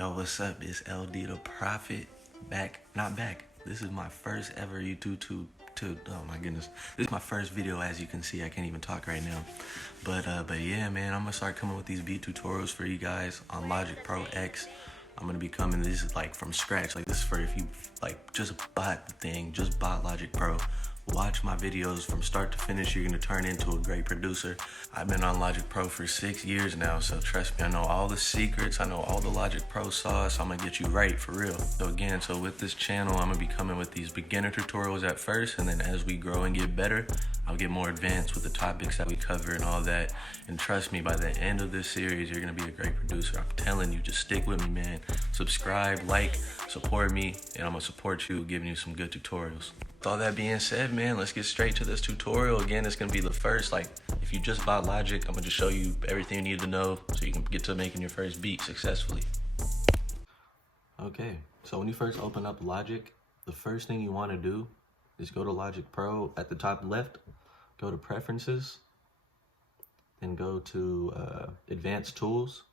Yo, what's up? It's LD.DaProphet not back. This is my first ever YouTube oh my goodness. This is my first video. As you can see, I can't even talk right now. But yeah, man, I'm gonna start coming with these beat tutorials for you guys on Logic Pro X. I'm gonna be coming, this is like from scratch. Like, this is for if you like just bought the thing, just bought Logic Pro. Watch my videos from start to finish. You're gonna turn into a great producer. I've been on Logic Pro for 6 years now, so trust me, I know all the secrets. I know all the Logic Pro sauce. I'm gonna get you right, for real. So with this channel, I'm gonna be coming with these beginner tutorials at first, and then as we grow and get better, I'll get more advanced with the topics that we cover and all that. And trust me, by the end of this series, you're gonna be a great producer. I'm telling you, just stick with me, man. Subscribe, like, support me, and I'm gonna support you, giving you some good tutorials. With all that being said, man, let's get straight to this tutorial. Again, it's gonna be the first, like, if you just bought Logic, I'm gonna just show you everything you need to know so you can get to making your first beat successfully. Okay, so when you first open up Logic, the first thing you wanna do is go to Logic Pro at the top left, go to Preferences, then go to Advanced Tools,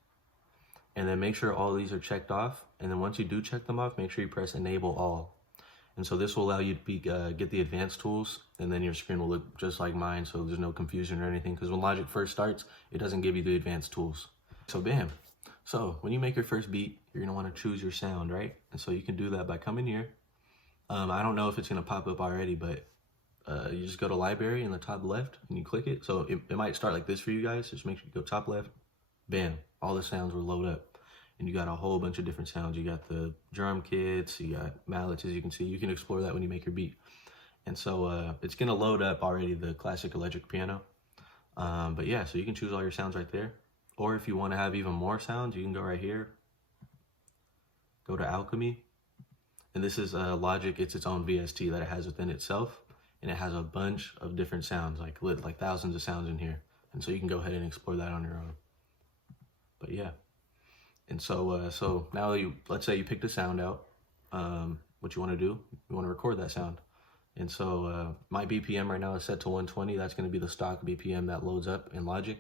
and then make sure all these are checked off. And then once you do check them off, make sure you press Enable All. And so this will allow you to get the advanced tools, and then your screen will look just like mine, so there's no confusion or anything, because when Logic first starts, it doesn't give you the advanced tools. So bam. So when you make your first beat, you're gonna wanna choose your sound, right? And so you can do that by coming here. I don't know if it's gonna pop up already, but you just go to Library in the top left, and you click it. So it might start like this for you guys. Just make sure you go top left, bam, all the sounds will load up. And you got a whole bunch of different sounds. You got the drum kits, you got mallets, as you can see. You can explore that when you make your beat. And so it's gonna load up already the classic electric piano. But yeah, so you can choose all your sounds right there. Or if you wanna have even more sounds, you can go right here, go to Alchemy. And this is Logic, it's its own VST that it has within itself. And it has a bunch of different sounds, like thousands of sounds in here. And so you can go ahead and explore that on your own. But yeah. And so now let's say you picked a sound out, what you want to do, you want to record that sound. And so my BPM right now is set to 120. That's going to be the stock BPM that loads up in Logic.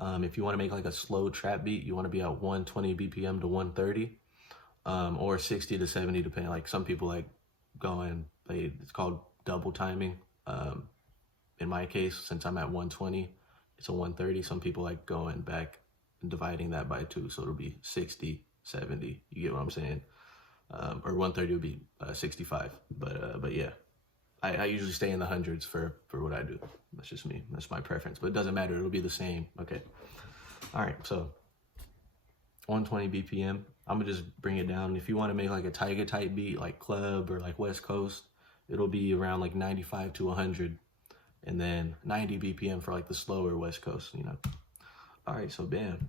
If you want to make like a slow trap beat, you want to be at 120 BPM to 130, or 60 to 70, depending. Like some people like it's called double timing. In my case, since I'm at 120, it's a 130. Some people like going back and dividing that by 2, so it'll be 60, 70, you get what I'm saying? Or 130 would be 65, but yeah, I usually stay in the hundreds for what I do. That's just me, that's my preference, but it doesn't matter, it'll be the same. Okay, all right, so 120 BPM, I'm gonna just bring it down. If you want to make like a Tiger type beat, like club or like West Coast, it'll be around like 95 to 100, and then 90 BPM for like the slower West Coast, you know. All right, so bam.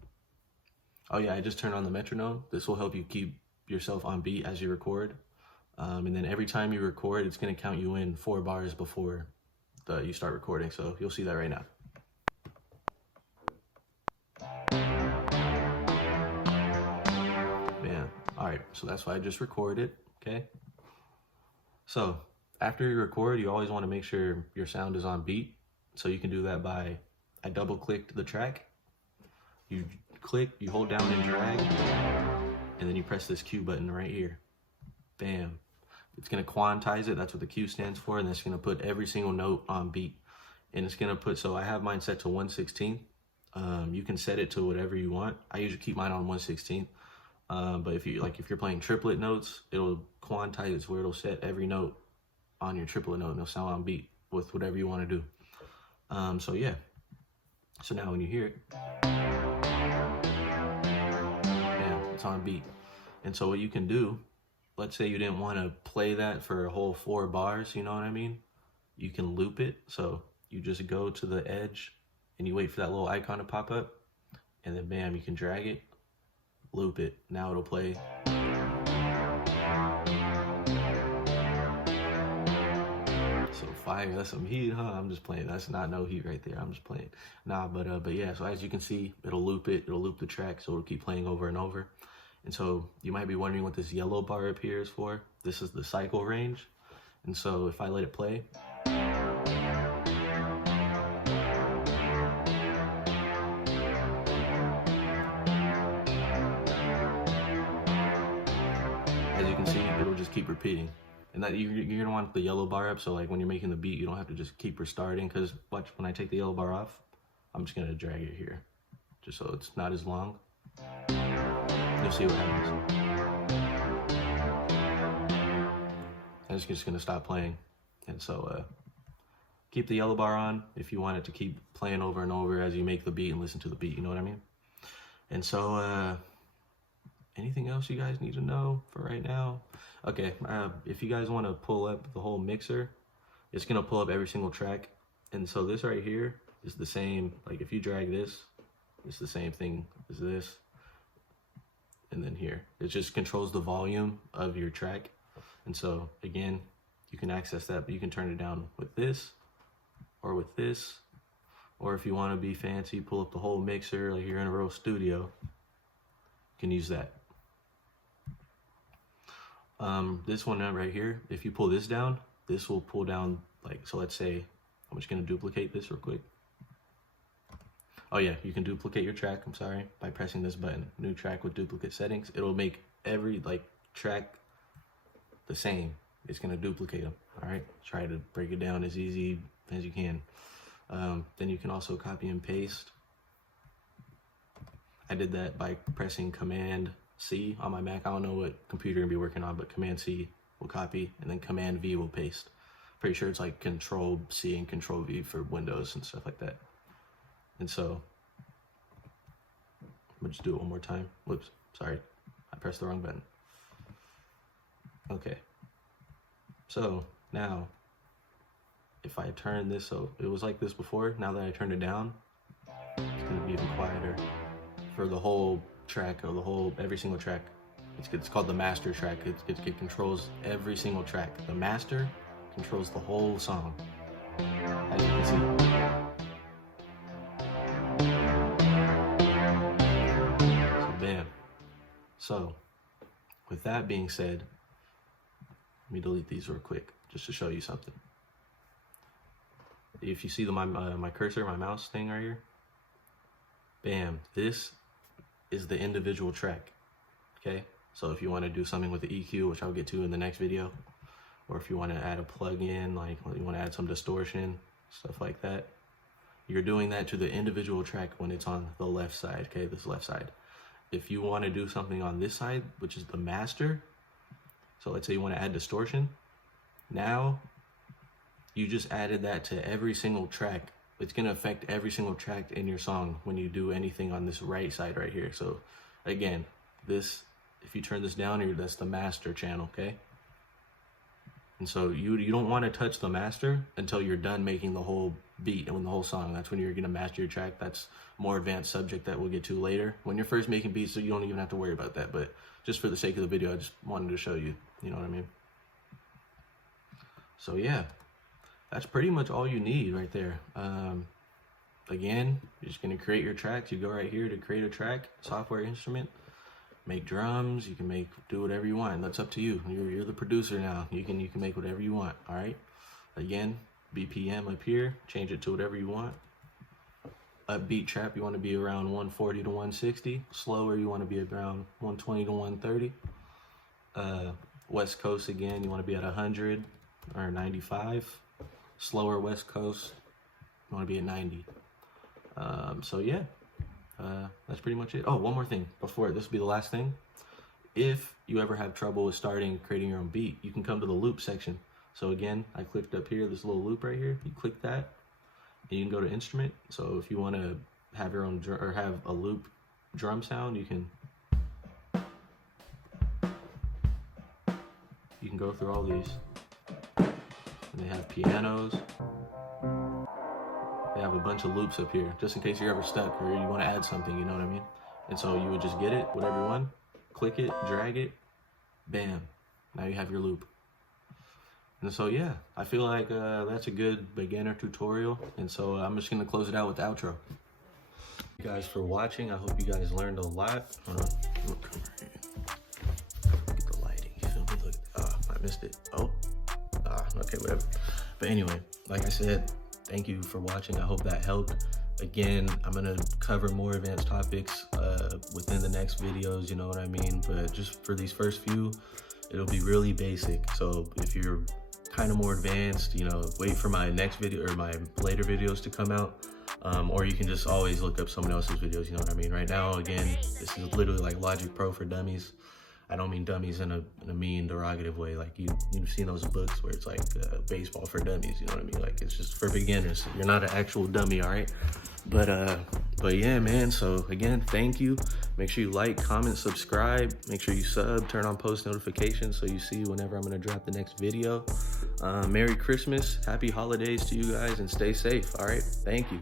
Oh yeah, I just turned on the metronome. This will help you keep yourself on beat as you record. And then every time you record, it's gonna count you in 4 bars before you start recording. So you'll see that right now. Bam. All right, so that's why I just recorded, okay? So after you record, you always wanna make sure your sound is on beat. So you can do that by, I double clicked the track. You click, you hold down and drag, and then you press this Q button right here. Bam. It's gonna quantize it, that's what the Q stands for, and it's gonna put every single note on beat. And it's gonna put, so I have mine set to 1/16. You can set it to whatever you want. I usually keep mine on 1/16. But if you're playing triplet notes, it'll quantize it to where it'll set every note on your triplet note, and it'll sound on beat with whatever you wanna do. So yeah. So now when you hear it, it's on beat. And so what you can do, let's say you didn't want to play that for a whole 4 bars, you know what I mean? You can loop it. So you just go to the edge and you wait for that little icon to pop up, and then bam, you can drag it, loop it. Now it'll play. So fire, that's some heat, huh? I'm just playing. That's not no heat right there. I'm just playing. Nah, but yeah, so as you can see, it'll loop it, it'll loop the track, so it'll keep playing over and over. And so you might be wondering what this yellow bar up here is for. This is the cycle range. And so if I let it play, can see, it'll just keep repeating. And that you're gonna want the yellow bar up, so like when you're making the beat, you don't have to just keep restarting, because watch, when I take the yellow bar off, I'm just gonna drag it here, just so it's not as long. You'll see what happens. And it's just gonna stop playing. And so keep the yellow bar on if you want it to keep playing over and over as you make the beat and listen to the beat, you know what I mean? And so anything else you guys need to know for right now? Okay, if you guys want to pull up the whole mixer, it's gonna pull up every single track. And so this right here is the same, like if you drag this, it's the same thing as this. And then here, it just controls the volume of your track. And so again, you can access that, but you can turn it down with this or with this. Or if you want to be fancy, pull up the whole mixer, like you're in a real studio, you can use that. This one right here, if you pull this down, this will pull down, like, so let's say, I'm just gonna duplicate this real quick. Oh yeah, you can duplicate your track, I'm sorry, by pressing this button, new track with duplicate settings. It'll make every track the same. It's gonna duplicate them, all right? Try to break it down as easy as you can. Then you can also copy and paste. I did that by pressing Command C on my Mac. I don't know what computer you're gonna be working on, but Command C will copy, and then Command V will paste. Pretty sure it's like Control C and Control V for Windows and stuff like that. And so, I'm gonna just do it one more time. Whoops, sorry, I pressed the wrong button. Okay, so now, if I turn this, so it was like this before, now that I turned it down, it's gonna be even quieter for the whole track, or every single track. It's called the master track. It controls every single track. The master controls the whole song, as you can see. So bam. So with that being said, let me delete these real quick just to show you something. If you see my cursor, my mouse thing right here, bam, this is the individual track, okay? So if you want to do something with the EQ, which I'll get to in the next video, or if you want to add a plug-in, like you want to add some distortion, stuff like that, you're doing that to the individual track when it's on the left side, okay, this left side. If you want to do something on this side, which is the master, so let's say you want to add distortion, now you just added that to every single track. It's gonna affect every single track in your song when you do anything on this right side right here. So again, this, if you turn this down, that's the master channel, okay? And so you don't want to touch the master until you're done making the whole beat and the whole song. That's when you're gonna master your track. That's more advanced subject that we'll get to later. When you're first making beats, so you don't even have to worry about that. But just for the sake of the video, I just wanted to show you, you know what I mean? So yeah. That's pretty much all you need right there. Again, you're just gonna create your tracks. You go right here to create a track, software instrument, make drums. You can do whatever you want. That's up to you. You're the producer now. You can make whatever you want. All right. Again, BPM up here. Change it to whatever you want. Upbeat trap, you want to be around 140 to 160. Slower, you want to be around 120 to 130. West Coast again, you want to be at 100 or 95. Slower West Coast, you want to be at 90. So yeah, that's pretty much it. Oh, one more thing before this will be the last thing. If you ever have trouble with creating your own beat, you can come to the loop section. So again, I clicked up here, this little loop right here. You click that, and you can go to instrument. So if you want to have your own or have a loop drum sound, you can go through all these. And they have pianos. They have a bunch of loops up here, just in case you're ever stuck or you want to add something, you know what I mean? And so you would just get it, whatever you want, click it, drag it, bam. Now you have your loop. And so yeah, I feel like that's a good beginner tutorial. And so I'm just gonna close it out with the outro. Thank you guys for watching. I hope you guys learned a lot. Hold on. Look at the lighting. You feel me? Look. I missed it. Oh. Okay, whatever. But anyway, like I said, thank you for watching. I hope that helped. Again, I'm gonna cover more advanced topics within the next videos, you know what I mean? But just for these first few, It'll be really basic. So if you're kind of more advanced, you know, wait for my next video or my later videos to come out. Or you can just always look up someone else's videos, you know what I mean? Right now, again, this is literally like Logic Pro for dummies. I don't mean dummies in a mean, derogative way. Like you've seen those books where it's like baseball for dummies, you know what I mean? Like it's just for beginners. You're not an actual dummy, all right? But yeah, man, so again, thank you. Make sure you like, comment, subscribe. Make sure you sub, turn on post notifications so you see whenever I'm gonna drop the next video. Merry Christmas, happy holidays to you guys, and stay safe, all right? Thank you.